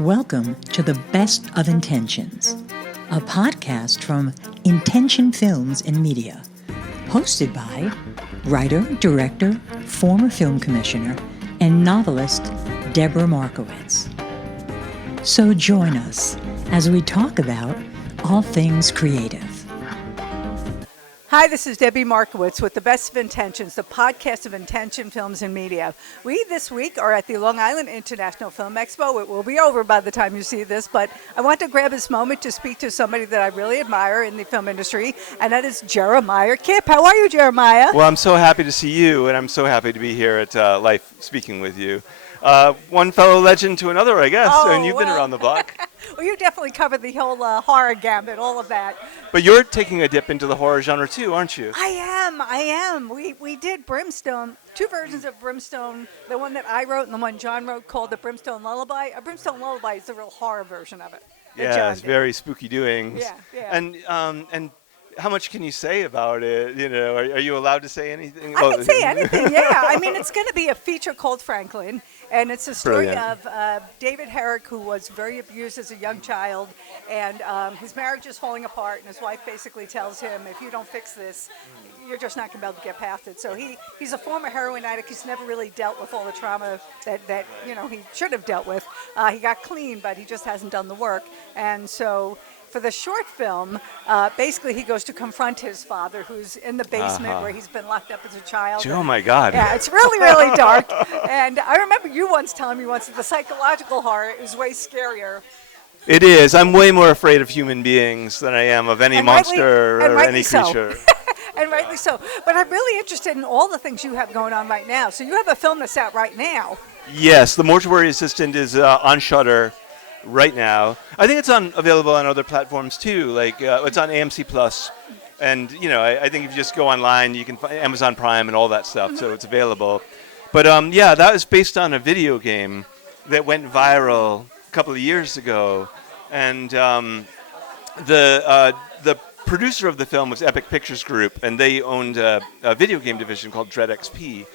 Welcome to The Best of Intentions, a podcast from Intention Films and Media, hosted by writer, director, former film commissioner, and novelist Deborah Markowitz. So join us as we talk about all things creative. Hi, this is Debbie Markowitz with The Best of Intentions, the podcast of Intention Films and Media. We, this week, are at the Long Island International Film Expo. It will be over by the time you see this, but I want to grab this moment to speak to somebody that I really admire in the film industry, and that is Jeremiah Kipp. How are you, Jeremiah? Well, I'm so happy to see you, and I'm so happy to be here at Life speaking with you. One fellow legend to another, I guess, and you've been around the block. Well, you definitely covered the whole horror gambit, all of that. But you're taking a dip into the horror genre too, aren't you? I am. We did Brimstone, two versions of Brimstone, the one that I wrote and the one John wrote called The Brimstone Lullaby. A Brimstone Lullaby is the real horror version of it. Yeah, it's very spooky doings. Yeah. And how much can you say about it? You know, are you allowed to say anything? I can say anything, yeah. I mean, it's going to be a feature called Franklin, and it's a story of David Herrick, who was very abused as a young child, and his marriage is falling apart, and his wife basically tells him, if you don't fix this, you're just not going to be able to get past it. So he's a former heroin addict. He's never really dealt with all the trauma that he should have dealt with. He got clean, but he just hasn't done the work, and so for the short film, basically he goes to confront his father, who's in the basement where he's been locked up as a child. Oh, my God. Yeah, it's really, really dark. And I remember you once telling me that the psychological horror is way scarier. It is. I'm way more afraid of human beings than I am of any monster or any creature. And rightly so. But I'm really interested in all the things you have going on right now. So you have a film that's out right now. Yes, The Mortuary Assistant is on Shudder right now. I think it's available on other platforms too. Like it's on AMC Plus, and I think if you just go online, you can find Amazon Prime and all that stuff. So it's available. But that was based on a video game that went viral a couple of years ago, and the producer of the film was Epic Pictures Group, and they owned a video game division called Dread XP.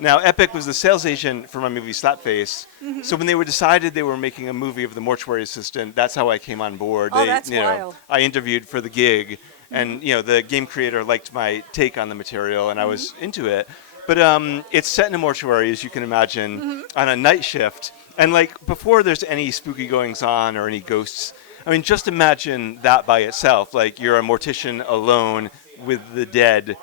Now, Epic was the sales agent for my movie Slapface. Mm-hmm. So when they decided they were making a movie of The Mortuary Assistant, that's how I came on board. That's wild. I interviewed for the gig, and the game creator liked my take on the material, and I was into it. But it's set in a mortuary, as you can imagine, on a night shift. And before there's any spooky goings on or any ghosts, I mean, just imagine that by itself. Like you're a mortician alone with the dead.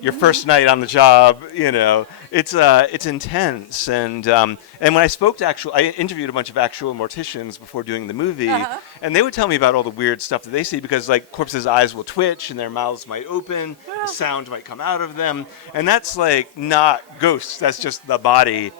Your first night on the job, it's intense. And when I spoke to I interviewed a bunch of actual morticians before doing the movie, and they would tell me about all the weird stuff that they see because corpses' eyes will twitch and their mouths might open, the sound might come out of them, and that's not ghosts. That's just the body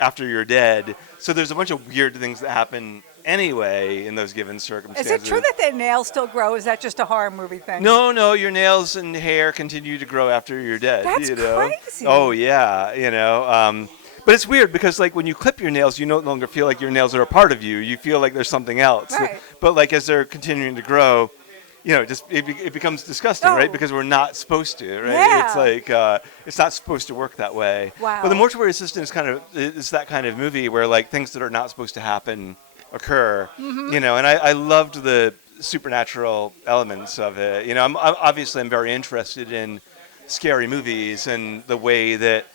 after you're dead. So there's a bunch of weird things that happen anyway in those given circumstances. Is it true that their nails still grow? Is that just a horror movie thing? No, your nails and hair continue to grow after you're dead. That's crazy. Oh yeah, but it's weird because when you clip your nails, you no longer feel like your nails are a part of you. You feel like there's something else. Right. But as they're continuing to grow, it becomes disgusting, right? Because we're not supposed to, right? Yeah. It's not supposed to work that way. Wow. But The Mortuary Assistant is that kind of movie where things that are not supposed to happen occur, and I loved the supernatural elements of it. I'm very interested in scary movies and the way that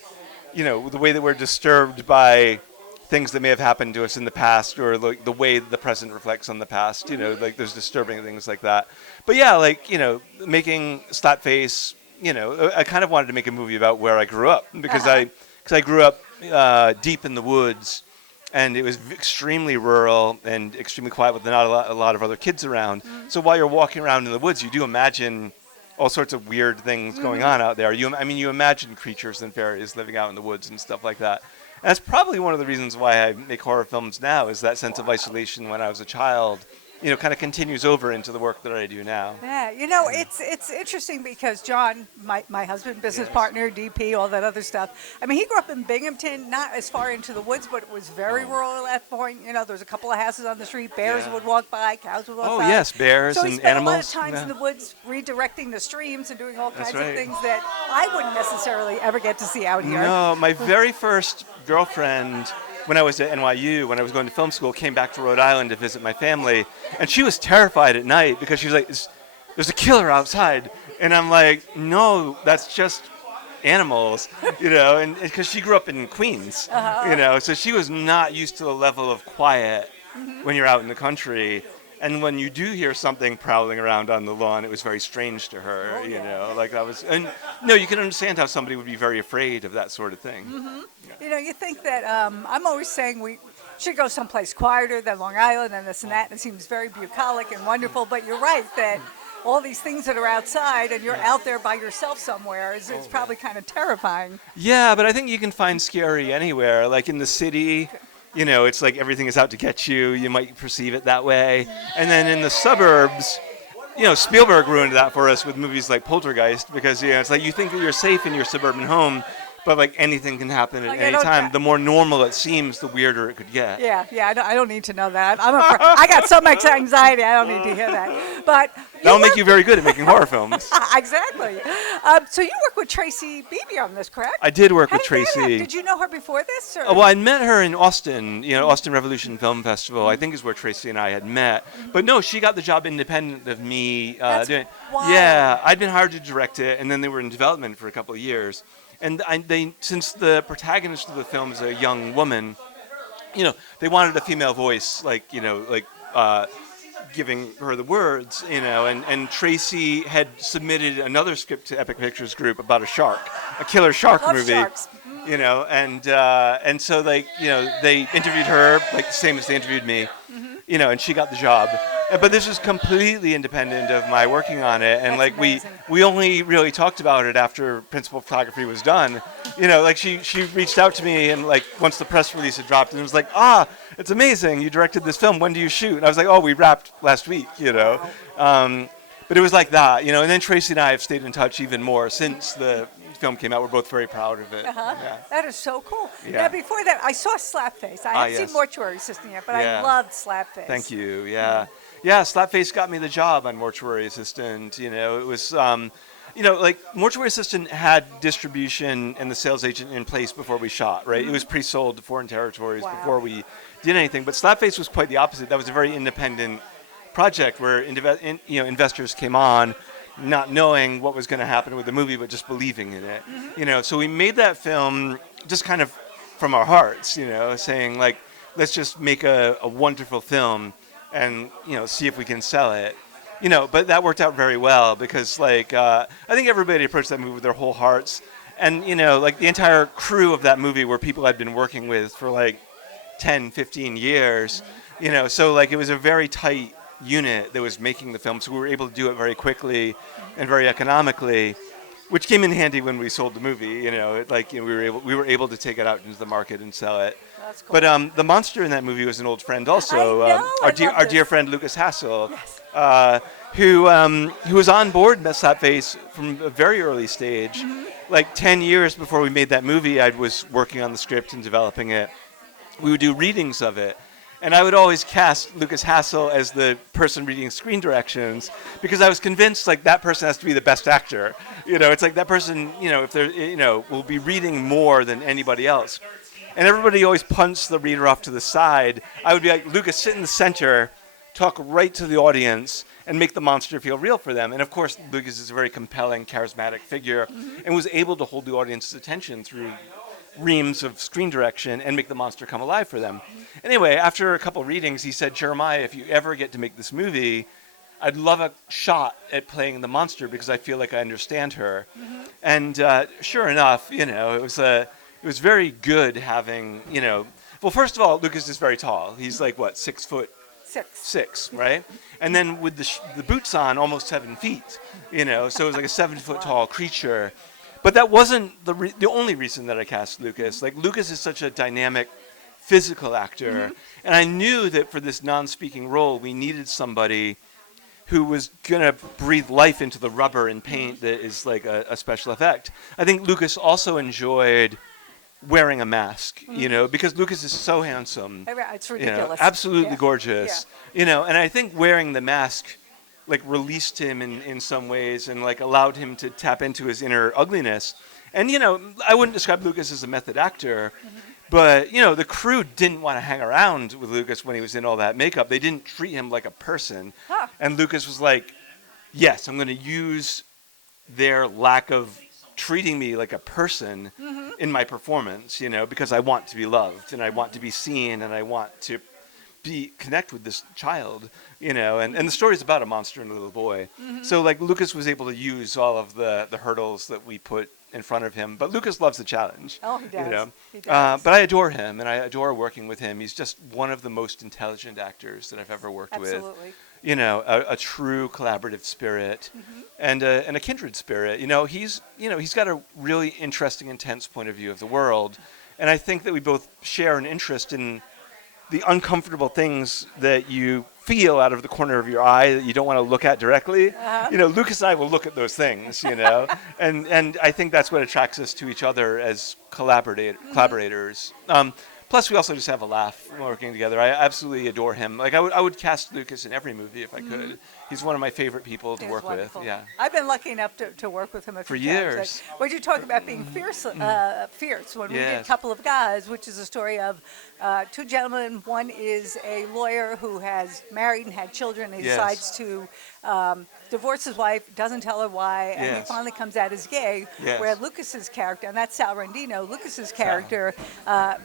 we're disturbed by things that may have happened to us in the past, or the way the present reflects on the past. There's disturbing things like that. But making Slapface, I kind of wanted to make a movie about where I grew up because I grew up deep in the woods. And it was extremely rural and extremely quiet with not a lot of other kids around. So while you're walking around in the woods, you do imagine all sorts of weird things going on out there. You imagine creatures and fairies living out in the woods and stuff like that. And that's probably one of the reasons why I make horror films now, is that sense of isolation when I was a child kind of continues over into the work that I do now. Yeah, it's interesting because John, my husband, business partner, DP, all that other stuff. I mean, he grew up in Binghamton, not as far into the woods, but it was very rural at that point. There was a couple of houses on the street. Bears would walk by, cows would walk by. Oh, yes, bears and animals. So he spent a lot of times in the woods redirecting the streams and doing all kinds of things that I wouldn't necessarily ever get to see out here. No, my very first girlfriend when I was at NYU, when I was going to film school, came back to Rhode Island to visit my family, and she was terrified at night because she was like, "There's a killer outside," and I'm like, "No, that's just animals," and because she grew up in Queens, so she was not used to the level of quiet when you're out in the country. And when you do hear something prowling around on the lawn, it was very strange to her, like that was, and you can understand how somebody would be very afraid of that sort of thing. You think that I'm always saying we should go someplace quieter than Long Island and this and that, and it seems very bucolic and wonderful, but you're right that all these things that are outside and you're out there by yourself somewhere is probably kind of terrifying. Yeah, but I think you can find scary anywhere, like in the city. It's like everything is out to get you. You might perceive it that way. And then in the suburbs, Spielberg ruined that for us with movies like Poltergeist because, it's like you think that you're safe in your suburban home, but like anything can happen at any time. The more normal it seems, the weirder it could get. Yeah. I don't need to know that. I got so much anxiety. I don't need to hear that. But that'll make you very good at making horror films. Exactly. So you work with Tracy Beebe on this, correct? I did work with Tracy. Did you know her before this? Or? Well, I met her in Austin, Austin Revolution Film Festival, I think is where Tracy and I had met. But no, she got the job independent of me doing it. Yeah, I'd been hired to direct it, and then they were in development for a couple of years. And since the protagonist of the film is a young woman, they wanted a female voice, giving her the words, and Tracy had submitted another script to Epic Pictures Group about a killer shark movie, sharks. and so they interviewed her like the same as they interviewed me, and she got the job. But this was completely independent of my working on it, and we only really talked about it after principal photography was done. She reached out to me and once the press release had dropped, and it was like, it's amazing, you directed this film, when do you shoot? And I was like, we wrapped last week, But it was like that, and then Tracy and I have stayed in touch even more since the film came out. We're both very proud of it. Yeah. That is so cool. Yeah. Now, before that, I saw Slapface. I haven't seen Mortuary Assistant yet, but I loved Slapface. Thank you. Yeah. Yeah, Slapface got me the job on Mortuary Assistant. It was, Mortuary Assistant had distribution and the sales agent in place before we shot, right? It was pre-sold to foreign territories before we did anything. But Slapface was quite the opposite. That was a very independent project where investors came on, not knowing what was going to happen with the movie, but just believing in it. So we made that film just kind of from our hearts, saying let's just make a wonderful film and see if we can sell it. But that worked out very well because I think everybody approached that movie with their whole hearts, and the entire crew of that movie were people I'd been working with for 10, 15 years. So it was a very tight unit that was making the film, so we were able to do it very quickly and very economically, which came in handy when we sold the movie. We were able to take it out into the market and sell it. That's cool. But the monster in that movie was an old friend also. Our dear friend Lucas Hassel, who was on board Slapface from a very early stage. 10 years before we made that movie, I was working on the script and developing it. We would do readings of it. And I would always cast Lucas Hassel as the person reading screen directions because I was convinced that person has to be the best actor. It's that person, if they're, will be reading more than anybody else. And everybody always punts the reader off to the side. I would be like, Lucas, sit in the center, talk right to the audience, and make the monster feel real for them. And of course, Lucas is a very compelling, charismatic figure and was able to hold the audience's attention through reams of screen direction and make the monster come alive for them. Anyway, after a couple readings, he said, Jeremiah, if you ever get to make this movie, I'd love a shot at playing the monster because I feel like I understand her. And sure enough, it was very good having, well, first of all, Lucas is very tall. He's 6'6", right? And then with the boots on, almost 7 feet, so it was a 7-foot tall creature. But that wasn't the only reason that I cast Lucas. Lucas is such a dynamic, physical actor. And I knew that for this non-speaking role, we needed somebody who was going to breathe life into the rubber and paint that is a special effect. I think Lucas also enjoyed wearing a mask, because Lucas is so handsome. It's ridiculous. Absolutely gorgeous. And I think wearing the mask released him in some ways and allowed him to tap into his inner ugliness. And I wouldn't describe Lucas as a method actor, But, the crew didn't want to hang around with Lucas when he was in all that makeup. They didn't treat him like a person. Huh. And Lucas was like, yes, I'm going to use their lack of treating me like a person in my performance, because I want to be loved and I want to be seen and I want to connect with this child, and the story's about a monster and a little boy. So like Lucas was able to use all of the hurdles that we put in front of him, but Lucas loves the challenge. Oh, he does. He does. But I adore him and I adore working with him. He's just one of the most intelligent actors that I've ever worked with. Absolutely. A true collaborative spirit and a kindred spirit. He's got a really interesting, intense point of view of the world. And I think that we both share an interest in the uncomfortable things that you feel out of the corner of your eye that you don't want to look at directly. Lucas and I will look at those things, and I think that's what attracts us to each other as collaborators. Plus, we also just have a laugh when working together. I absolutely adore him. Like I would cast Lucas in every movie if I could. He's one of my favorite people to work wonderful. with. Yeah. I've been lucky enough to work with him For few years. times. When you talk about being fierce when we did Yes. A Couple of Guys, which is a story of two gentlemen. One is a lawyer who has married and had children. He Yes. decides to divorce his wife, doesn't tell her why, and he Yes. finally comes out as gay. Yes. Where Lucas's character, and that's Sal Rendino, Lucas's character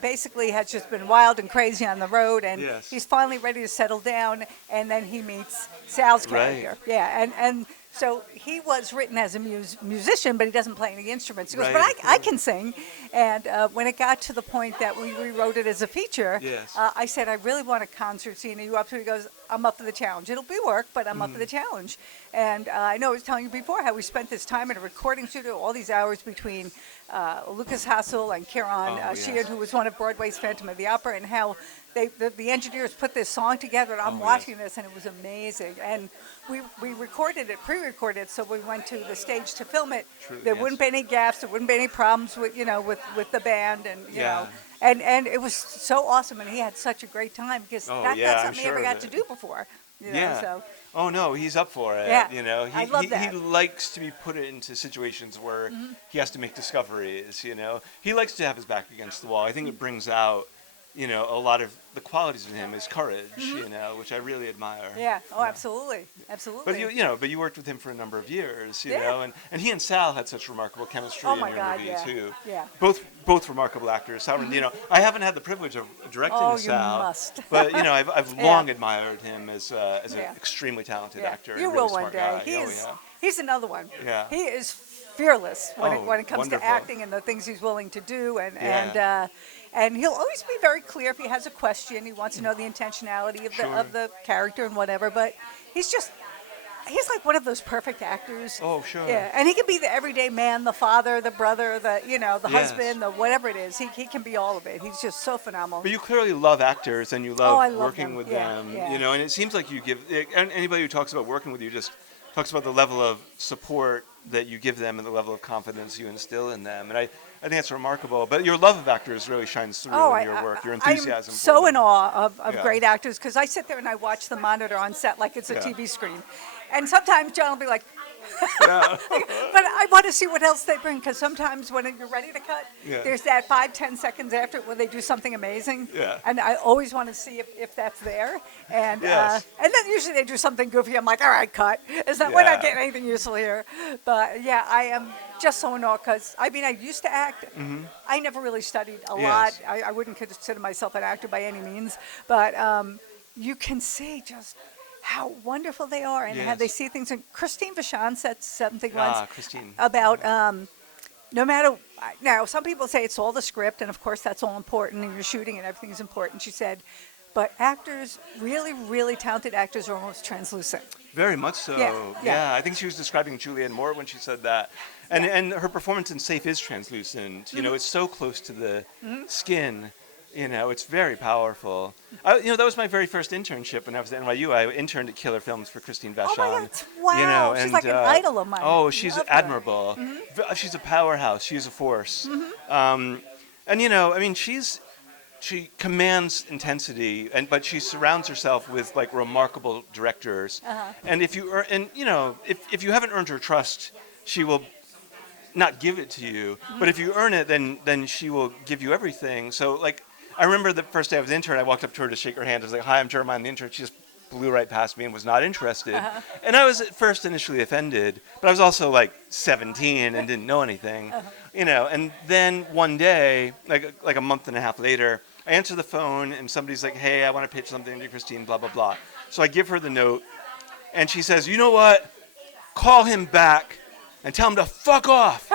basically has just been wild and crazy on the road, and Yes. he's finally ready to settle down, and then he meets Sal's character. Right. Yeah, and so he was written as a musician, but he doesn't play any instruments. He goes, Right, but I can sing. And when it got to the point that we rewrote it as a feature, Yes. I said, I really want a concert scene. Are you up to it? He goes, I'm up for the challenge. It'll be work, but I'm up for the challenge. And I know I was telling you before how we spent this time in a recording studio, all these hours between Lucas Hassel and Kieran yes. Sheehan, who was one of Broadway's Phantom of the Opera, and how the engineers put this song together, and I'm watching this, and it was amazing. And we pre-recorded it, so we went to the stage to film it. There wouldn't be any gaps, there wouldn't be any problems with with the band, and you know, and it was so awesome, and he had such a great time because that's something he never got to do before. So. Oh no, he's up for it. Yeah. He, I love he that. he likes to be put into situations where he has to make discoveries. He likes to have his back against the wall. I think it brings out, a lot of the qualities in him, his courage. Which I really admire. Yeah. Oh, absolutely, absolutely. But you worked with him for a number of years. And he and Sal had such remarkable chemistry Oh in my your God, movie yeah. too. Yeah. Both remarkable actors. Sal, I haven't had the privilege of directing Oh, Sal. you must. But I've long admired him as an extremely talented actor. You and will really one smart day. guy. He's another one. Yeah. He is fearless when it comes wonderful. to acting and the things he's willing to do, and he'll always be very clear if he has a question. He wants to know the intentionality of the character and whatever. But he's like one of those perfect actors. Oh, sure. Yeah, and he can be the everyday man, the father, the brother, the Yes. husband, the whatever it is. He can be all of it. He's just so phenomenal. But you clearly love actors and you I love love working them. with Yeah, them. yeah. And it seems like you give anybody who talks about working with you just talks about the level of support that you give them and the level of confidence you instill in them. And I think that's remarkable. But your love of actors really shines through in your work, your enthusiasm. I'm so for in them. awe of Yeah. great actors because I sit there and I watch the monitor on set like it's a Yeah. TV screen. And sometimes John will be like, Yeah. but I want to see what else they bring because sometimes when you're ready to cut, Yeah. there's that 5-10 seconds after it when they do something amazing. Yeah. And I always want to see if that's there. And Yes. and then usually they do something goofy. I'm like, all right, cut. We're not getting anything useful here. But yeah, I am just so in awe because I used to act. I never really studied a lot. Yes. I wouldn't consider myself an actor by any means. But you can see just how wonderful they are and how they Yes. see things. And Christine Vachon said something once Christine. about no matter, now some people say it's all the script, and of course that's all important, and you're shooting and everything's important. She said, but actors, really, really talented actors are almost translucent. Very much so. Yeah. I think she was describing Julianne Moore when she said that. And her performance in Safe is translucent. It's so close to the skin. It's very powerful. That was my very first internship when I was at NYU. I interned at Killer Films for Christine Vachon. Oh my God, wow. She's like an idol of mine. Oh, she's Love her. admirable. She's a powerhouse. She's a force. She commands intensity, but she surrounds herself with like remarkable directors. And if you haven't earned her trust, she will not give it to you, but if you earn it, then she will give you everything. So like, I remember the first day I was an intern, I walked up to her to shake her hand. I was like, "Hi, I'm Jeremiah, I'm the intern." She just blew right past me and was not interested. And I was at first initially offended, but I was also like 17 and didn't know anything, you know. And then one day, like a month and a half later, I answer the phone and somebody's like, "Hey, I want to pitch something to Christine, blah, blah, blah." So I give her the note and she says, "You know what? Call him back and tell him to fuck off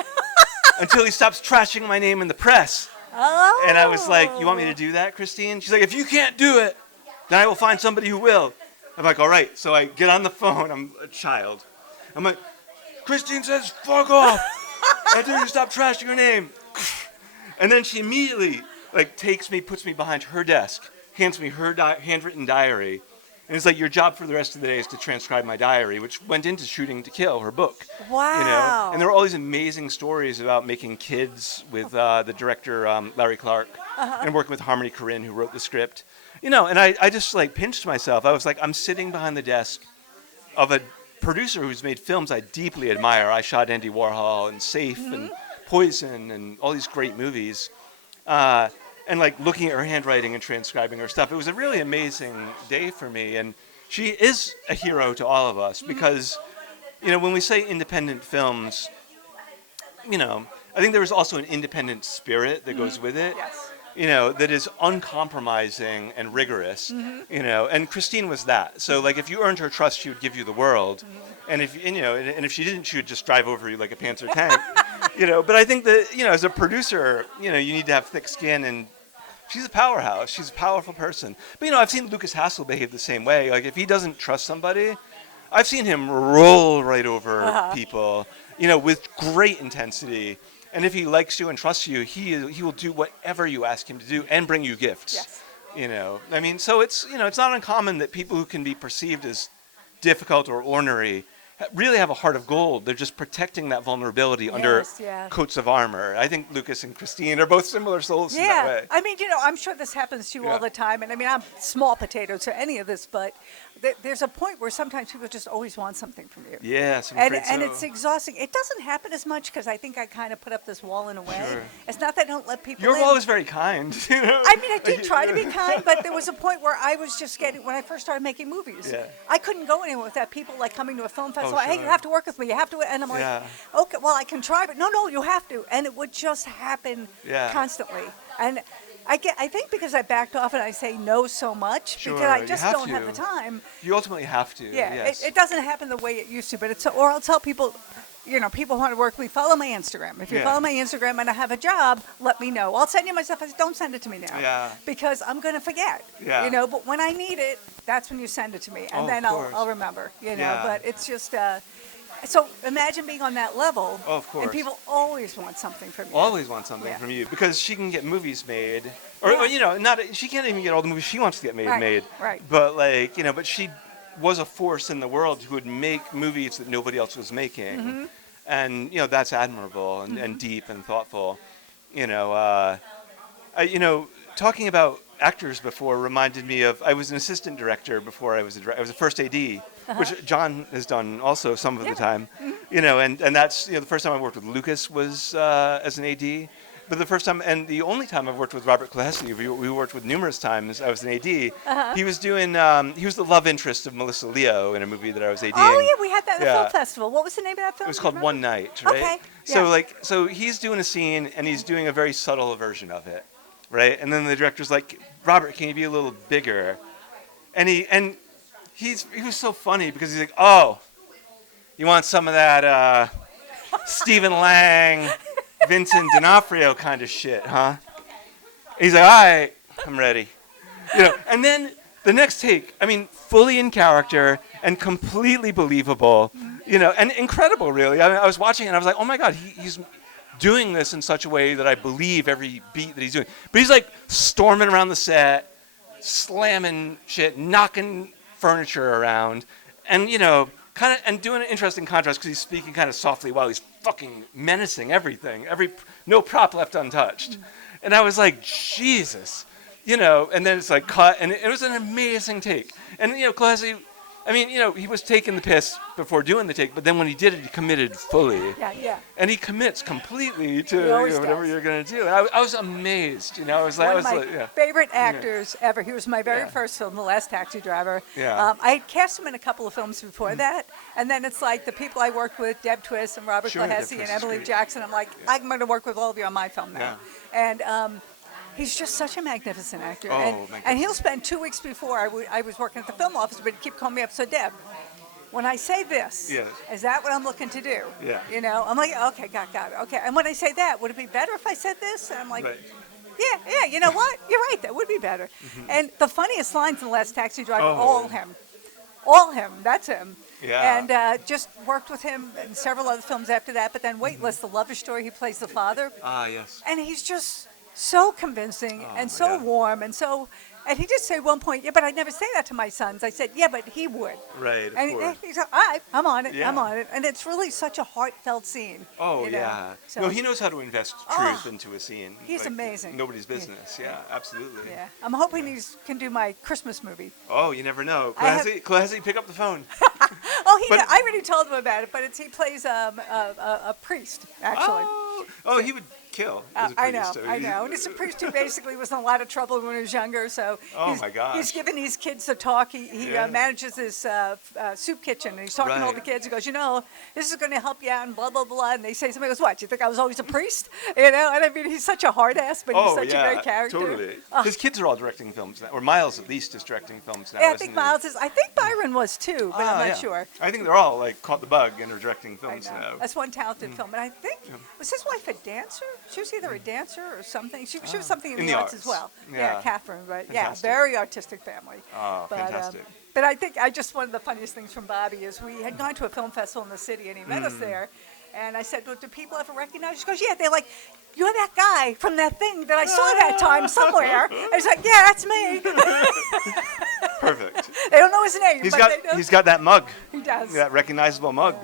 until he stops trashing my name in the press." Oh. And I was like, "You want me to do that, Christine?" She's like, "If you can't do it, then I will find somebody who will." I'm like, "All right." So I get on the phone. I'm a child. I'm like, "Christine says fuck off until you stop trashing her name." And then she immediately like takes me, puts me behind her desk, hands me her handwritten diary. And it's like, "Your job for the rest of the day is to transcribe my diary," which went into Shooting to Kill, her book. Wow. You know? And there were all these amazing stories about making kids with the director, Larry Clark, and working with Harmony Korine, who wrote the script. You know, and I just like pinched myself. I was like, I'm sitting behind the desk of a producer who's made films I deeply admire. I shot Andy Warhol and Safe and Poison and all these great movies. And like looking at her handwriting and transcribing her stuff. It was a really amazing day for me. And she is a hero to all of us because, you know, when we say independent films, you know, I think there is also an independent spirit that goes with it. Yes. You know, that is uncompromising and rigorous, you know, and Christine was that. So like if you earned her trust, she would give you the world. And if, you know, and if she didn't, she would just drive over you like a Panzer tank, you know. But I think that, you know, as a producer, you know, you need to have thick skin, and she's a powerhouse. She's a powerful person. But, you know, I've seen Lucas Hassel behave the same way. Like if he doesn't trust somebody, I've seen him roll right over people, you know, with great intensity. And if he likes you and trusts you, he will do whatever you ask him to do and bring you gifts. Yes. You know, I mean, so it's, you know, it's not uncommon that people who can be perceived as difficult or ornery really have a heart of gold. They're just protecting that vulnerability under coats of armor. I think Lucas and Christine are both similar souls in that way. I mean, you know, I'm sure this happens to you all the time. And I mean, I'm small potato to any of this, but there's a point where sometimes people just always want something from you. Yes, and it's exhausting. It doesn't happen as much because I think I kind of put up this wall in a way. Sure. It's not that I don't let people You're in. always very kind. You know? I mean, I did try to be kind, but there was a point where I was just when I first started making movies, I couldn't go anywhere without people like coming to a film festival. Hey, you have to work with me. You have to, and I'm like, okay, well, I can try, but no, you have to, and it would just happen constantly. And I think because I backed off and I say no so much because I just don't have the time. You ultimately have to. Yeah, yes. it doesn't happen the way it used to, but it's or I'll tell people. You know, people want to work with me. Follow my Instagram. If you follow my Instagram and I have a job, let me know. I'll send you my stuff. I said, don't send it to me now, because I'm going to forget. Yeah. You know, but when I need it, that's when you send it to me, and then I'll remember. You know, but it's just. So imagine being on that level. Oh, of course. And people always want something from you. Always want something from you because she can get movies made, or you know, she can't even get all the movies she wants to get made. Right. But like, you know, but she was a force in the world who would make movies that nobody else was making. And, you know, that's admirable and deep and thoughtful. You know, talking about actors before reminded me of, I was an assistant director before I was a first AD, which John has done also some of the time. You know, and that's, you know, the first time I worked with Lucas was as an AD. But the first time and the only time I've worked with Robert Klahesi, we worked with numerous times. I was an AD. He was doing, he was the love interest of Melissa Leo in a movie that I was ADing. Oh yeah, we had that at the film festival. What was the name of that film? It was called One Night, right? Okay. So he's doing a scene and he's doing a very subtle version of it, right? And then the director's like, "Robert, can you be a little bigger?" And he was so funny because he's like, "Oh, you want some of that Stephen Lang, Vincent D'Onofrio kind of shit, huh?" He's like, "All right, I'm ready." You know, and then the next take, I mean, fully in character and completely believable, you know, and incredible, really. I mean, I was watching and I was like, oh my God, he's doing this in such a way that I believe every beat that he's doing. But he's like storming around the set, slamming shit, knocking furniture around, and, you know, kind of, and doing an interesting contrast because he's speaking kind of softly while he's fucking menacing everything, no prop left untouched. And I was like, Jesus, you know, and then it's like cut, and it was an amazing take. And, you know, Klahesi, I mean, he was taking the piss before doing the take, but then when he did it, he committed fully. Yeah. And he commits completely to whatever you're going to do. And I was amazed. I was One of my like, favorite actors ever. He was my very first film, The Last Taxi Driver. Yeah. I had cast him in a couple of films before that, and then it's like the people I worked with, Deb Twist and Robert Lahesi and Emily Jackson. I'm like, I'm going to work with all of you on my film now. And he's just such a magnificent actor. And he'll spend 2 weeks before I was working at the film office, but he'd keep calling me up. So, Deb, when I say this, is that what I'm looking to do? Yeah. I'm like, okay, got it. Okay. And when I say that, would it be better if I said this? And I'm like, yeah, you know what? You're right, that would be better. And the funniest lines in The Last Taxi Driver, all him, that's him. Yeah. And just worked with him in several other films after that. But then Weightless, the Lover Story, he plays the father. Ah, yes. And he's just so convincing and so warm and so. And he did say at one point, yeah, but I'd never say that to my sons. I said, yeah, but he would. Right, of and course. He said, all right, I'm on it. Yeah. I'm on it. And it's really such a heartfelt scene. Oh, yeah. So, No, he knows how to invest truth into a scene. He's amazing. Nobody's business. Yeah, absolutely. Yeah. I'm hoping he can do my Christmas movie. Oh, you never know. Classy, pick up the phone. I already told him about it, but he plays a priest, actually. Oh, he would kill as a priest. I know. And it's a priest who basically was in a lot of trouble when he was younger, so he's giving these kids the talk. He manages this soup kitchen, and he's talking to all the kids. He goes, this is going to help you out, and blah, blah, blah. And they say, somebody goes, what, do you think I was always a priest? And I mean, he's such a hard ass, but he's such a great character. Totally. His kids are all directing films now, or Miles at least is directing films now. Yeah, I think Miles is. I think Byron was too, but I'm not sure. I think they're all caught the bug and are directing films now. That's one talented film. And I think, was his wife a dancer? She was either a dancer or something. She was something in the arts as well. Yeah, Catherine. But fantastic. Very artistic family. Oh, fantastic. But I think one of the funniest things from Bobby is we had gone to a film festival in the city, and he met us there. And I said, well, do people ever recognize you? She goes, yeah. They're like, you're that guy from that thing that I saw that time somewhere. And he's like, yeah, that's me. Perfect. They don't know his name. He's got that mug. He does. That recognizable mug.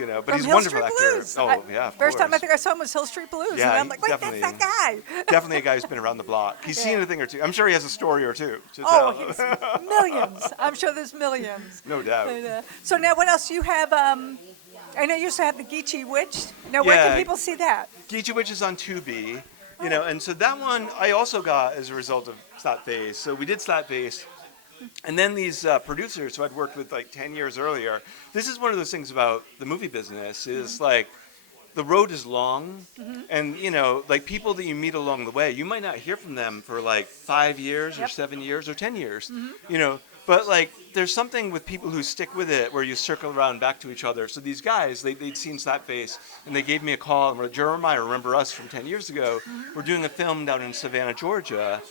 But from he's a Hill wonderful Street actor. Blues. Oh, yeah, of First course. time I think I saw him was Hill Street Blues. Yeah, and I'm like, wait, that's that guy. Definitely a guy who's been around the block. He's seen a thing or two. I'm sure he has a story or two to tell. He's millions. I'm sure there's millions. No doubt. But, so now what else? You have, I know you used to have the Geechee Witch. Now where can people see that? Geechee Witch is on Tubi. And so that one I also got as a result of Slapface. So we did Slapface. And then these producers who I'd worked with 10 years earlier, this is one of those things about the movie business is the road is long and, people that you meet along the way, you might not hear from them for 5 years or 7 years or 10 years, but there's something with people who stick with it where you circle around back to each other. So these guys, they'd seen Slapface and they gave me a call and Jeremiah, remember us from 10 years ago, we're doing a film down in Savannah, Georgia.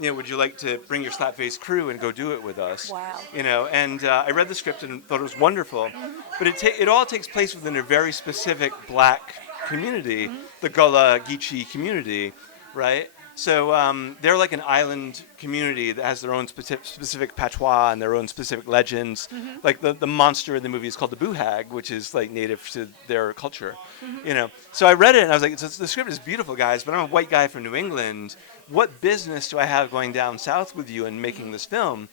Would you like to bring your Slapface crew and go do it with us? Wow. And I read the script and thought it was wonderful. But it all takes place within a very specific black community, the Gullah Geechee community, right? So they're like an island community that has their own specific patois and their own specific legends. Like the monster in the movie is called the Boohag, which is native to their culture. So I read it and I was like, the script is beautiful, guys, but I'm a white guy from New England. What business do I have going down south with you and making this film?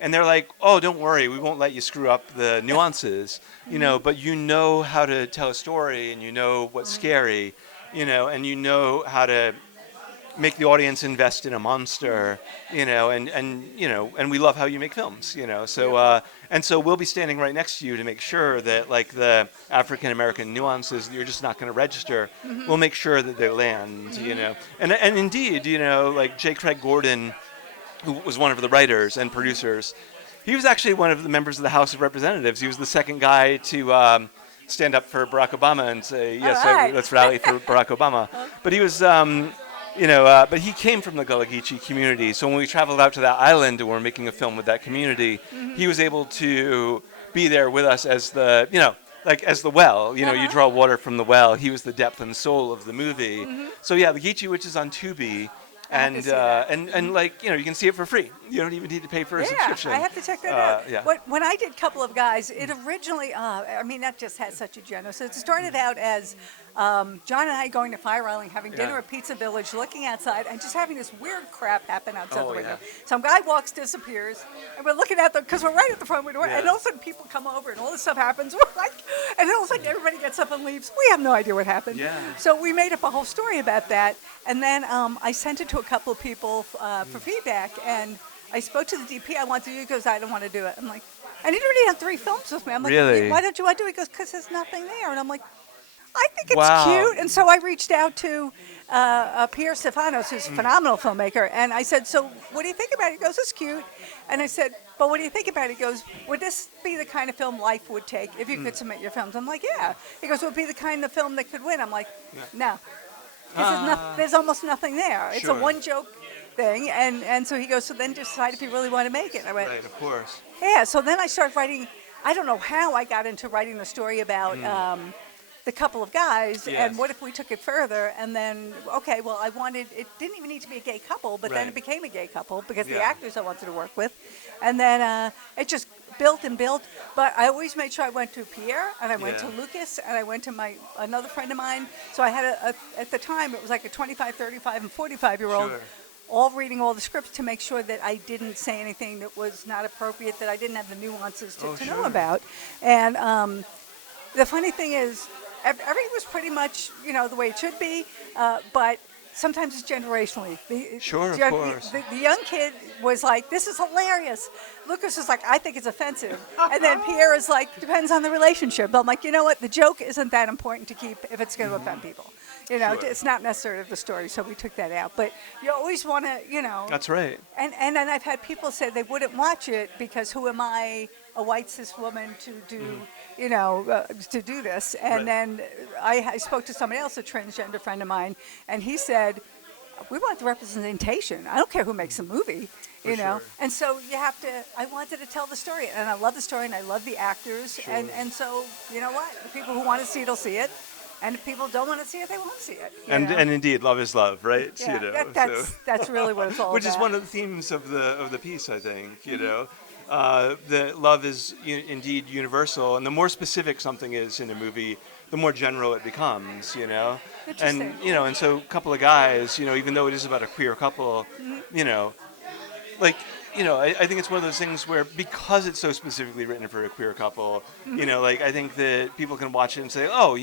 And they're like, oh, don't worry, we won't let you screw up the nuances, but you know how to tell a story and you know what's scary, and you know how to make the audience invest in a monster, and we love how you make films, so we'll be standing right next to you to make sure that the African American nuances that you're just not going to register, we'll make sure that they land, and indeed, J. Craig Gordon, who was one of the writers and producers, he was actually one of the members of the House of Representatives. He was the second guy to stand up for Barack Obama and say, yes, let's rally for Barack Obama. But he was but he came from the Gullah Geechee community. So when we traveled out to that island and we're making a film with that community, he was able to be there with us as the, as the well. You draw water from the well. He was the depth and soul of the movie. So yeah, the Geechee Witch is on Tubi. And you can see it for free, You don't even need to pay for a Yeah, subscription. I have to check that out. Yeah. When I did Couple of Guys, it originally, I mean, that just had such a genesis. It started out as John and I going to Fire Island, having dinner at Pizza Village, looking outside, and just having this weird crap happen outside the window. Some guy walks, disappears, and we're looking at them, because we're right at the front window, and all of a sudden people come over, and all this stuff happens. We're like, and then all of a sudden everybody gets up and leaves. We have no idea what happened. Yeah. So we made up a whole story about that, and then I sent it to a couple of people for feedback, and I spoke to the DP. I want to do it. He goes, I don't want to do it. I'm like, and he already had 3 films with me. I'm like, Really? why don't you want to do it? He goes, because there's nothing there. And I'm like, I think it's cute. And so I reached out to Pierre Stefanos, who's a phenomenal filmmaker. And I said, so what do you think about it? He goes, it's cute. And I said, but what do you think about it? He goes, would this be the kind of film Life would take if you could submit your films? I'm like, yeah. He goes, would it be the kind of film that could win? I'm like, no. Because there's almost nothing there. It's a one-joke thing. And so he goes, so then decide if you really want to make it. And I went, Right, of course. yeah. So then I started writing. I don't know how I got into writing the story about the Couple of Guys, and what if we took it further, and then, okay, well, I wanted, it didn't even need to be a gay couple, but then it became a gay couple because the actors I wanted to work with, and then it just built and built, but I always made sure I went to Pierre, and I went to Lucas, and I went to another friend of mine, so I had at the time, it was like a 25, 35, and 45-year-old, all reading all the scripts to make sure that I didn't say anything that was not appropriate, that I didn't have the nuances to know about, and the funny thing is, everything was pretty much, the way it should be, but sometimes it's generationally. Of course. The young kid was like, this is hilarious. Lucas is like, I think it's offensive. And then Pierre is like, depends on the relationship. But I'm like, you know what? The joke isn't that important to keep if it's going to offend people. It's not necessary of the story, so we took that out. But you always want to, That's right. And then I've had people say they wouldn't watch it because who am I, a white cis woman, to do, to do this? And then I spoke to somebody else, a transgender friend of mine, and he said, we want the representation. I don't care who makes the movie, you know. Sure. And so you have to, I wanted to tell the story, and I love the story, and I love the actors, and so, you know what? The people who want to see it will see it. And if people don't want to see it, they won't see it. And indeed, love is love, right? Yeah, that's really what it's all Which about. is one of the themes of the piece, I think. The love is indeed universal, and the more specific something is in a movie, the more general it becomes. And and so Couple of Guys, even though it is about a queer couple, I think it's one of those things where, because it's so specifically written for a queer couple, I think that people can watch it and say, oh,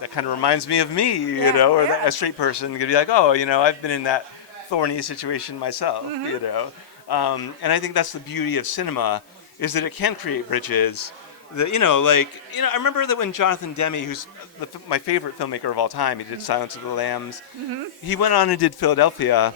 that kind of reminds me of me, or a straight person could be like, oh, I've been in that thorny situation myself, and I think that's the beauty of cinema, is that it can create bridges. That, I remember that when Jonathan Demme, who's my favorite filmmaker of all time, he did Silence of the Lambs, he went on and did Philadelphia,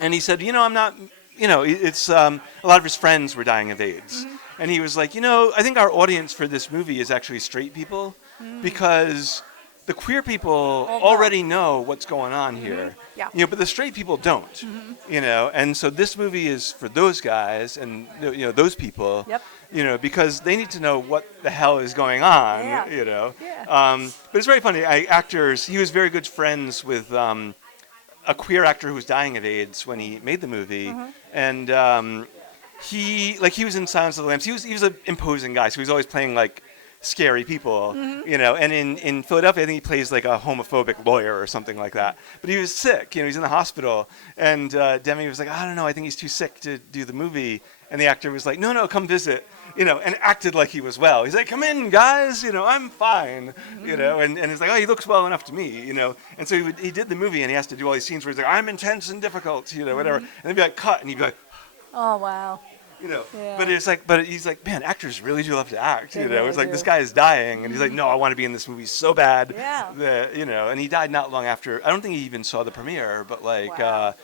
and he said, I'm not, it's a lot of his friends were dying of AIDS, and he was like, I think our audience for this movie is actually straight people, because the queer people already know what's going on here, but the straight people don't, and so this movie is for those guys and those people, because they need to know what the hell is going on, but it's very funny. He was very good friends with a queer actor who was dying of AIDS when he made the movie, and he was in Silence of the Lambs. He was an imposing guy, so he was always playing like scary people, and in Philadelphia, I think he plays like a homophobic lawyer or something like that. But he was sick, he's in the hospital, and Demme was like, I don't know, I think he's too sick to do the movie. And the actor was like, no, come visit, and acted like he was well. He's like, come in, guys, I'm fine, and he's like, oh, he looks well enough to me, And so he did the movie, and he has to do all these scenes where he's like, I'm intense and difficult, whatever. And then be like, cut, and he'd be like, oh, wow. But he's like, man, actors really do love to act. They really It's like do. this guy is dying, and he's like, no, I want to be in this movie so bad. Yeah. That, and he died not long after. I don't think he even saw the premiere, but Wow.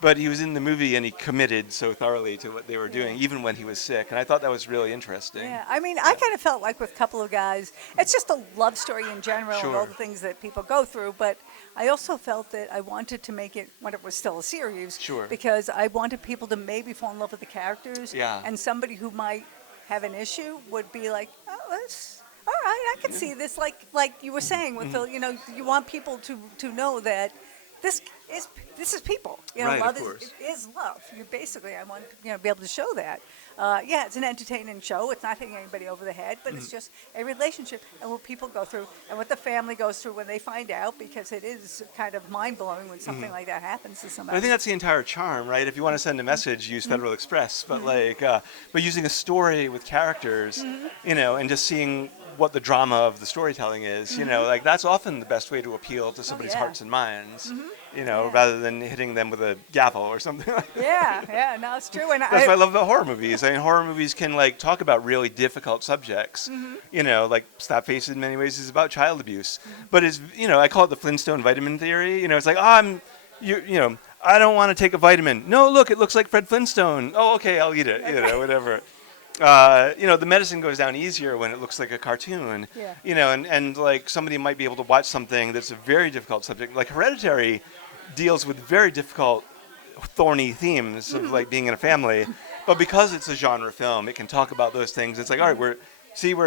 but he was in the movie and he committed so thoroughly to what they were doing, even when he was sick. And I thought that was really interesting. Yeah, I mean, I kind of felt like with Couple of Guys, it's just a love story in general and all the things that people go through. But I also felt that I wanted to make it when it was still a series, because I wanted people to maybe fall in love with the characters. Yeah. And somebody who might have an issue would be like, oh, that's all right. I can see this. Like you were saying with the, you want people to know that this is people. Right, Love of course. is love. You basically, I want to be able to show that. Yeah, it's an entertaining show. It's not hitting anybody over the head, but it's just a relationship and what people go through and what the family goes through when they find out, because it is kind of mind blowing when something like that happens to somebody. I think that's the entire charm, right? If you want to send a message, use Federal Express, but but using a story with characters, and just seeing what the drama of the storytelling is, like that's often the best way to appeal to somebody's hearts and minds, rather than hitting them with a gavel or something like that. Yeah, no, it's true. And That's what I love about horror movies. I mean, horror movies can talk about really difficult subjects. Like Slapface in many ways is about child abuse, but it's I call it the Flintstone vitamin theory. It's like I don't want to take a vitamin. No, look, it looks like Fred Flintstone. Oh, okay, I'll eat it. Whatever. The medicine goes down easier when it looks like a cartoon. Yeah. And like somebody might be able to watch something that's a very difficult subject, like Hereditary, deals with very difficult, thorny themes of like being in a family, but because it's a genre film, it can talk about those things. It's like, all right, we're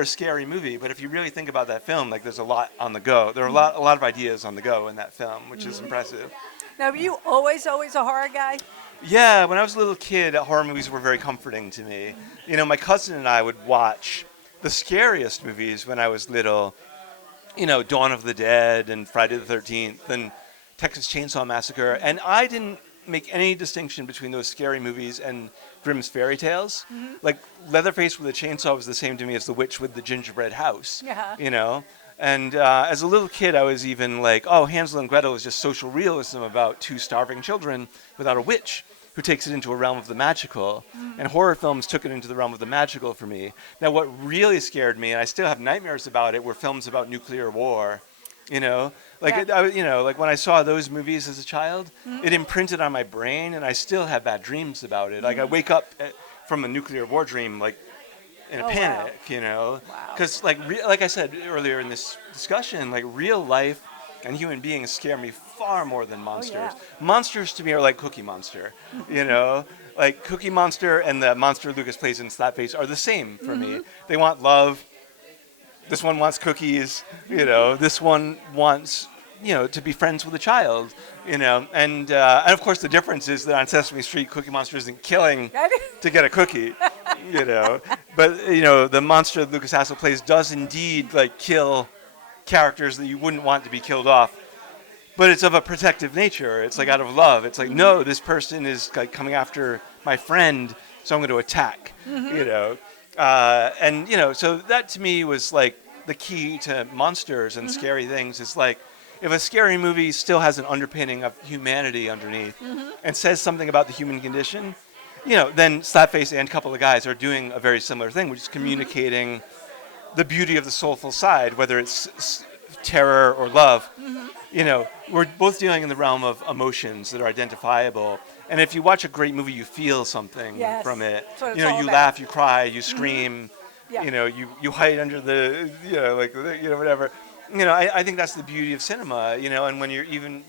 a scary movie, but if you really think about that film, like there's a lot on the go. There are a lot of ideas on the go in that film, which is impressive. Now, were you always a horror guy? Yeah, when I was a little kid, horror movies were very comforting to me. My cousin and I would watch the scariest movies when I was little. Dawn of the Dead and Friday the 13th and Texas Chainsaw Massacre, and I didn't make any distinction between those scary movies and Grimm's fairy tales. Like Leatherface with a chainsaw was the same to me as the witch with the gingerbread house. Yeah. And as a little kid, I was even like, oh, Hansel and Gretel is just social realism about two starving children without a witch who takes it into a realm of the magical. And horror films took it into the realm of the magical for me. Now, what really scared me, and I still have nightmares about it, were films about nuclear war. Like when I saw those movies as a child, it imprinted on my brain, and I still have bad dreams about it. Like I wake up from a nuclear war dream, like in a panic, because like I said earlier in this discussion, like real life and human beings scare me far more than monsters. Monsters to me are like Cookie Monster, like Cookie Monster and the monster Lucas plays in Slapface are the same for me. They want love. This one wants cookies, this one wants, to be friends with a child, and of course the difference is that on Sesame Street, Cookie Monster isn't killing to get a cookie, but, the monster that Lucas Hassel plays does indeed, kill characters that you wouldn't want to be killed off, but it's of a protective nature. It's, out of love. It's like, no, this person is, coming after my friend, so I'm going to attack, so that to me was the key to monsters and scary things is if a scary movie still has an underpinning of humanity underneath and says something about the human condition, then Slapface and Couple of Guys are doing a very similar thing, which is communicating the beauty of the soulful side, whether it's terror or love. We're both dealing in the realm of emotions that are identifiable. And if you watch a great movie, you feel something from it. You laugh, you cry, you scream. You hide under the, whatever. I think that's the beauty of cinema. And when you're even,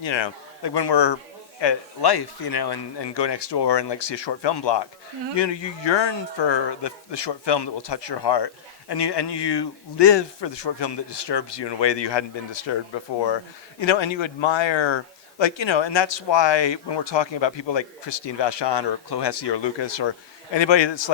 when we're at Life, and go next door and see a short film block, you yearn for the short film that will touch your heart. And you live for the short film that disturbs you in a way that you hadn't been disturbed before, and you admire, and that's why when we're talking about people like Christine Vachon or Chloe Hesse or Lucas or anybody that's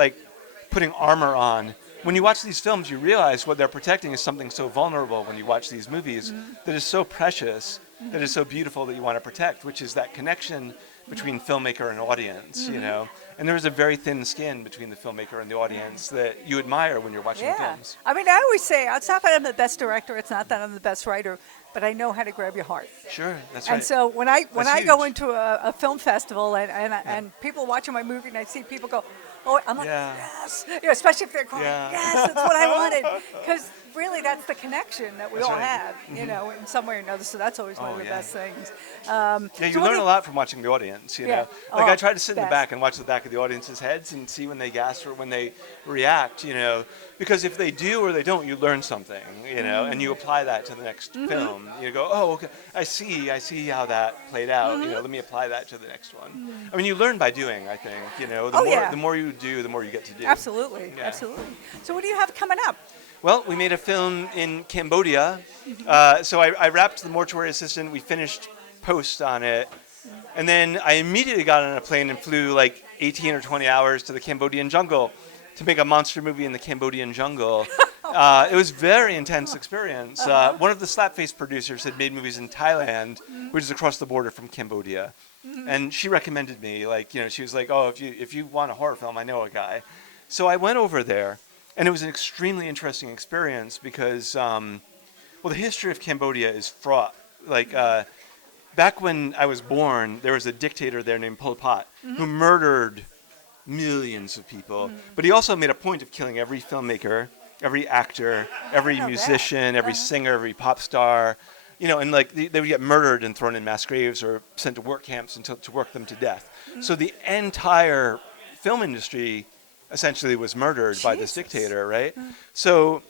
putting armor on, when you watch these films, you realize what they're protecting is something so vulnerable when you watch these movies that is so precious, that is so beautiful that you want to protect, which is that connection between filmmaker and audience, And there is a very thin skin between the filmmaker and the audience that you admire when you're watching films. I mean, I always say, it's not that I'm the best director, it's not that I'm the best writer, but I know how to grab your heart. Sure, that's right. And so when I go into a film festival and people watching my movie and I see people go, oh, I'm like, yes. Especially if they're crying, yes, that's what I wanted. Because really, that's the connection that we all have, in some way or another. So that's always one of the best things. You learn a lot from watching the audience, I try to sit in the back and watch the back of the audience's heads and see when they gasp or when they react, because if they do or they don't, you learn something, and you apply that to the next film. You go, oh, okay, I see how that played out. Let me apply that to the next one. I mean, you learn by doing, I think. The more you do, the more you get to do. Absolutely. So what do you have coming up? Well, we made a film in Cambodia. So I wrapped The Mortuary Assistant. We finished post on it. And then I immediately got on a plane and flew like 18 or 20 hours to the Cambodian jungle to make a monster movie in the Cambodian jungle. It was a very intense experience. One of the slap-faced producers had made movies in Thailand, which is across the border from Cambodia. And she recommended me, like, she was like, oh, if you want a horror film, I know a guy. So I went over there, and it was an extremely interesting experience because, the history of Cambodia is fraught. Like, back when I was born, there was a dictator there named Pol Pot who murdered millions of people. But he also made a point of killing every filmmaker, every actor, every musician, every singer, every pop star. And like they would get murdered and thrown in mass graves or sent to work camps to work them to death. So the entire film industry essentially was murdered by this dictator, right? So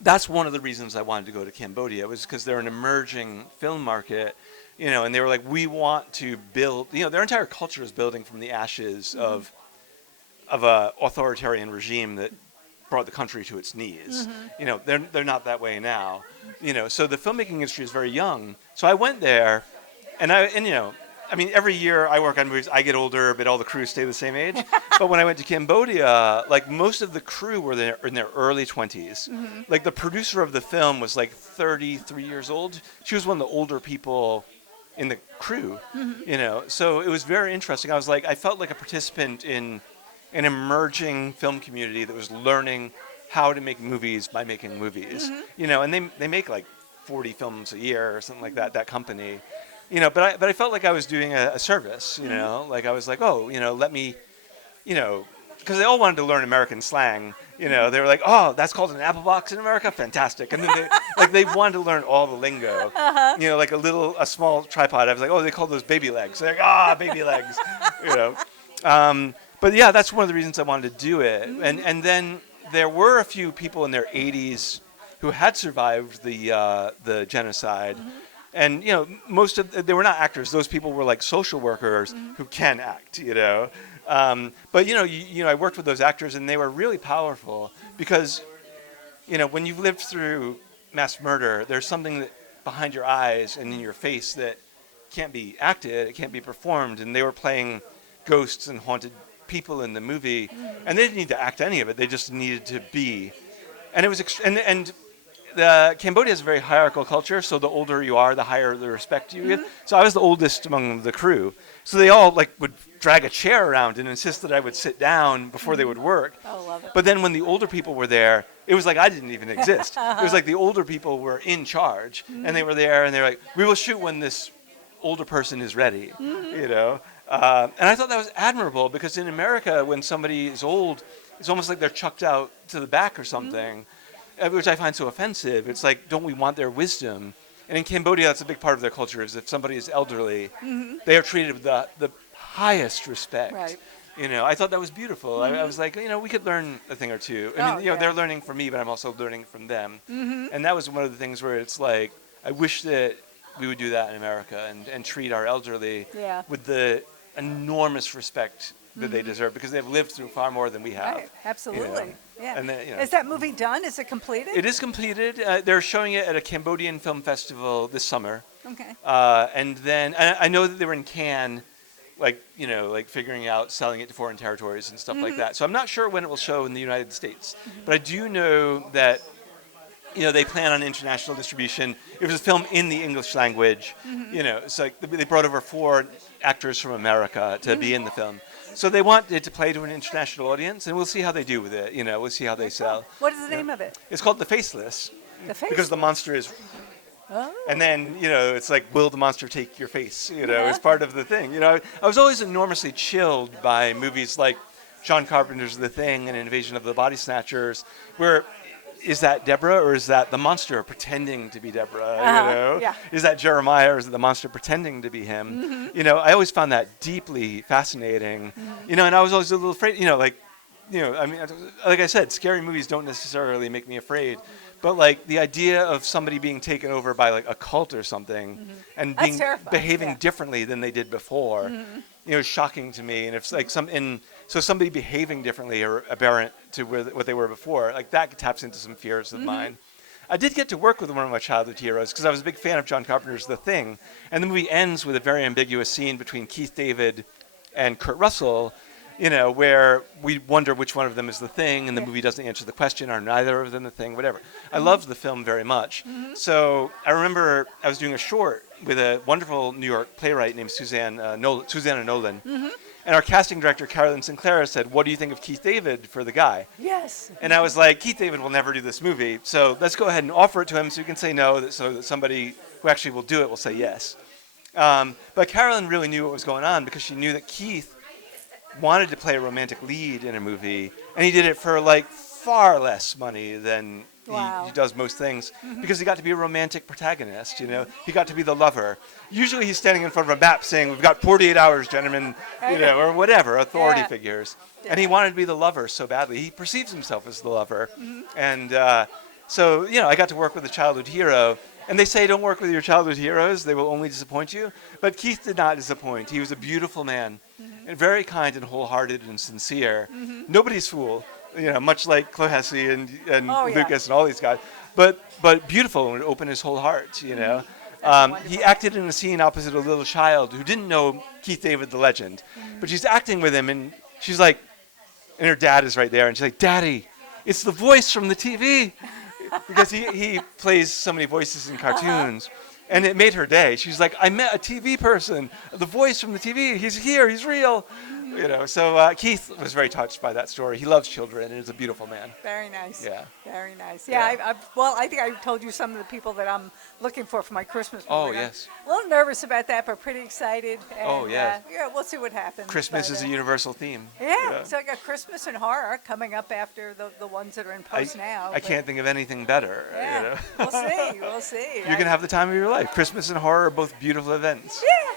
that's one of the reasons I wanted to go to Cambodia, was because they're an emerging film market, and they were like, we want to build, their entire culture is building from the ashes of a authoritarian regime that brought the country to its knees. They're not that way now. So the filmmaking industry is very young. So I went there, and every year I work on movies, I get older, but all the crews stay the same age. But when I went to Cambodia, like most of the crew were there in their early 20s. Like the producer of the film was like 33 years old. She was one of the older people in the crew, So it was very interesting. I felt like a participant in an emerging film community that was learning how to make movies by making movies, and they make like 40 films a year or something like that company, but I felt like I was doing a service, like I was like, oh, let me, because they all wanted to learn American slang, they were like, oh, that's called an apple box in America, fantastic. And then they wanted to learn all the lingo, like a small tripod. I was like, oh, they call those baby legs. They're like, baby legs, But yeah, that's one of the reasons I wanted to do it. And then there were a few people in their 80s who had survived the genocide. And, they were not actors. Those people were like social workers who can act, But, I worked with those actors, and they were really powerful because, when you've lived through mass murder, there's something that behind your eyes and in your face that can't be acted, it can't be performed. And they were playing ghosts and haunted people in the movie, and they didn't need to act any of it. They just needed to be. And it was Cambodia is a very hierarchical culture, so the older you are, the higher the respect you give. So I was the oldest among the crew. So they all would drag a chair around and insist that I would sit down before they would work. Oh, love it. But then when the older people were there, it was like I didn't even exist. It was like the older people were in charge, and they were there, and they were like, we will shoot when this older person is ready, And I thought that was admirable, because in America, when somebody is old, it's almost like they're chucked out to the back or something, which I find so offensive. It's like, don't we want their wisdom? And in Cambodia, that's a big part of their culture, is if somebody is elderly, they are treated with the highest respect. Right. I thought that was beautiful. I was like, we could learn a thing or two. I mean, they're learning from me, but I'm also learning from them. And that was one of the things where it's like, I wish that we would do that in America and treat our elderly with the enormous respect that they deserve, because they've lived through far more than we have. Right. Absolutely. Yeah. And then, Is that movie done? Is it completed? It is completed. They're showing it at a Cambodian film festival this summer. Okay. And then I know that they were in Cannes, figuring out selling it to foreign territories and stuff like that. So I'm not sure when it will show in the United States, but I do know that they plan on international distribution. It was a film in the English language. It's like they brought over 4 actors from America to be in the film. So they want it to play to an international audience, and we'll see how they do with it. We'll see how they sell. What is the name of it? It's called The Faceless. The Faceless. Because the monster is. Oh. And then, it's like, will the monster take your face? It's part of the thing. I was always enormously chilled by movies like John Carpenter's The Thing and Invasion of the Body Snatchers, where is that Deborah, or is that the monster pretending to be Deborah? Yeah. Is that Jeremiah, or is it the monster pretending to be him? I always found that deeply fascinating. And I was always a little afraid. Like I said, scary movies don't necessarily make me afraid, but like the idea of somebody being taken over by like a cult or something, and behaving differently than they did before, is shocking to me. And if like so somebody behaving differently or aberrant to what they were before, like that taps into some fears of mine. I did get to work with one of my childhood heroes because I was a big fan of John Carpenter's The Thing. And the movie ends with a very ambiguous scene between Keith David and Kurt Russell, where we wonder which one of them is the Thing, and the movie doesn't answer the question, are neither of them the Thing, whatever. I loved the film very much. So I remember I was doing a short with a wonderful New York playwright named Susanna Nolan. And our casting director, Carolyn Sinclair, said, what do you think of Keith David for the guy? Yes. And I was like, Keith David will never do this movie, so let's go ahead and offer it to him so you can say no, so that somebody who actually will do it will say yes. But Carolyn really knew what was going on because she knew that Keith wanted to play a romantic lead in a movie, and he did it for like far less money than he does most things, because he got to be a romantic protagonist, He got to be the lover. Usually he's standing in front of a map saying, we've got 48 hours, gentlemen, or whatever, authority figures. And he wanted to be the lover so badly. He perceives himself as the lover. And so, I got to work with a childhood hero. And they say don't work with your childhood heroes, they will only disappoint you. But Keith did not disappoint. He was a beautiful man, and very kind and wholehearted and sincere. Nobody's fool. Much like Chloe Hesse and Lucas and all these guys, but beautiful and would open his whole heart. He acted in a scene opposite a little child who didn't know Keith David the legend, but she's acting with him, and she's like, and her dad is right there, and she's like, Daddy, it's the voice from the TV, because he plays so many voices in cartoons. And it made her day. She's like, I met a TV person, the voice from the TV. He's here. He's real. So Keith was very touched by that story. He loves children and is a beautiful man. Very nice. Yeah. Very nice. Yeah. I think I told you some of the people that I'm looking for my Christmas movie. Oh, yes. I'm a little nervous about that, but pretty excited. And, yes. we'll see what happens. Christmas is a universal theme. Yeah. So I got Christmas and horror coming up after the ones that are in post now. I can't think of anything better. Yeah. We'll see. We'll see. You're going to have the time of your life. Christmas and horror are both beautiful events. Yeah.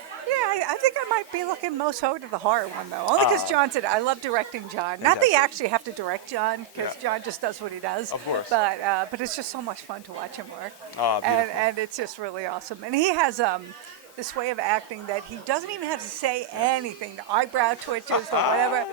I think I might be looking most forward to the horror one, though. Only because John said, I love directing John. Not that you actually have to direct John, because John just does what he does. Of course. But it's just so much fun to watch him work. Oh, beautiful. And it's just really awesome. And he has this way of acting that he doesn't even have to say anything. The eyebrow twitches or whatever.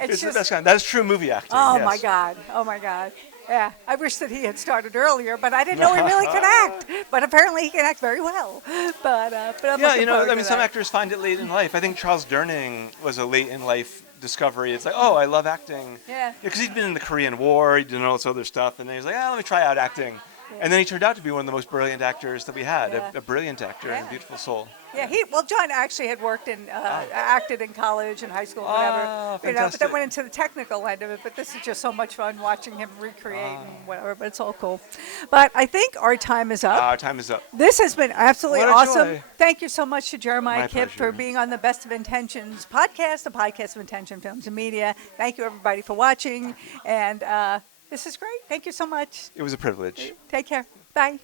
It's just the best kind. That is true movie acting. Oh, yes. my God. Yeah, I wish that he had started earlier, but I didn't know he really could act. But apparently he can act very well. But I'm looking forward to some that. actors find it late in life. I think Charles Durning was a late in life discovery. It's like, I love acting. Yeah. Because he'd been in the Korean War, he'd done all this other stuff, and then he's like, let me try out acting. Yeah. And then he turned out to be one of the most brilliant actors that we had, a brilliant actor and a beautiful soul. Yeah, John actually had worked acted in college and high school, whatever. Fantastic. But then went into the technical end of it. But this is just so much fun watching him recreate and whatever. But it's all cool. But I think our time is up. Our time is up. This has been absolutely What a awesome. joy. Thank you so much to Jeremiah My Kipp pleasure. for being on the Best of Intentions podcast, the podcast of Intention Films and Media. Thank you, everybody, for watching. And this is great. Thank you so much. It was a privilege. Take care. Bye.